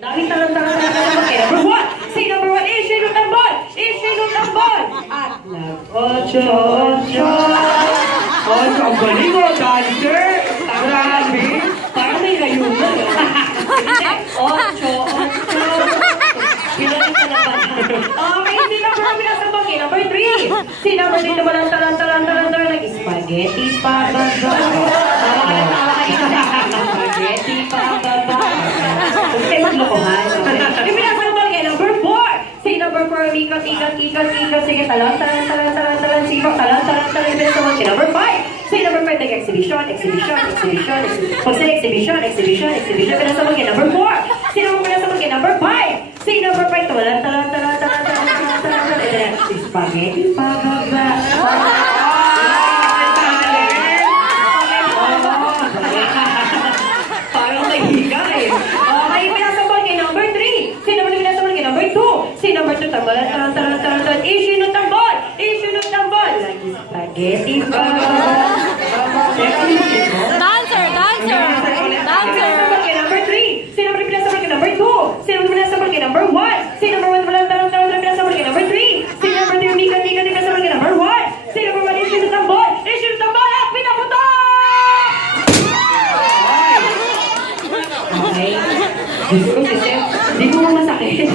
Dahil talang-talang kaya number one. Say number one, issue ng tambol! Issue ng tambol! At ocho. Ocho, ang galing mo, dancer! Grabe! Parang may rayunan. Ocho. Pinaling ka naman. Okay, si number one pinasabang kay number three. Si number three naman ang talang nag-spaghetti pa ba? Spaghetti pa ba? Okay, maglokohan. Yung pinasabang kay number four. Si number four, ikot. Sige, talang. Sibak, talang. Pinasabang kay number five. Si number five, nag-exhibition. Pag sa exhibition, pinasabang kay number four. Si number pinasabang kay number five. Si number five, talang. Spaghetti pa ba? Parang mahiga eh. Okay, pinasabang kay number 3. Sino naman pinasabang kay number 2? Si number 2, tambalan. Issue ng tambol! Lagi spaghetti pa. Dancer! Pinasabang kay number 3. Sino naman pinasabang kay number 2? Sino naman pinasabang kay number 1? Si number 1, pinasabang kay number 3. Si number 3, umikot, pinasabang kay number 1. Si number 1, issue ng tambol! At pinaputo! Okay. Diyos ko, hindi ko masakit.